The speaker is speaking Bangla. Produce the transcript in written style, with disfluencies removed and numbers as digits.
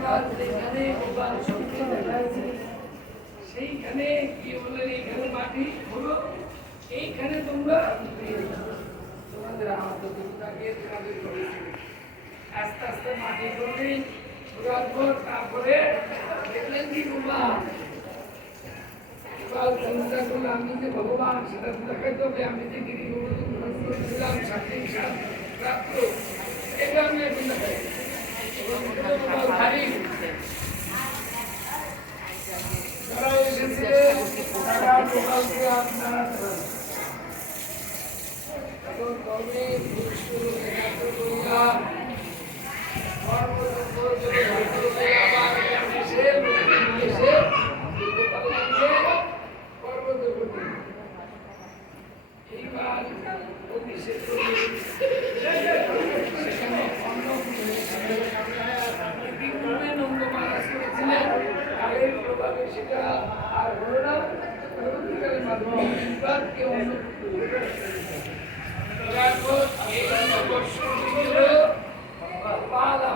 যেখানে গোপাল শক্তি দেখা যাচ্ছে সেইখানে কি বললেন এইখানে মাটি হলো এইখানে তোমরা তোমাদের হাত লাগিয়ে তোমাদের আস্তে আস্তে মাটি করবে তারপরে দেখলেন কি গোপাল চিন্তা করলে আমি যে ভগবান সেটা দেখাইতে হবে আমি যে গিরি গোবর্ধন প্রাপ্ত এটা আমি এখন দেখাই ভারী যারা এসেছে তারা গোপালকে আপনারা তবে সেটা আর হলো না পরবর্তীকালে মাধ্যমে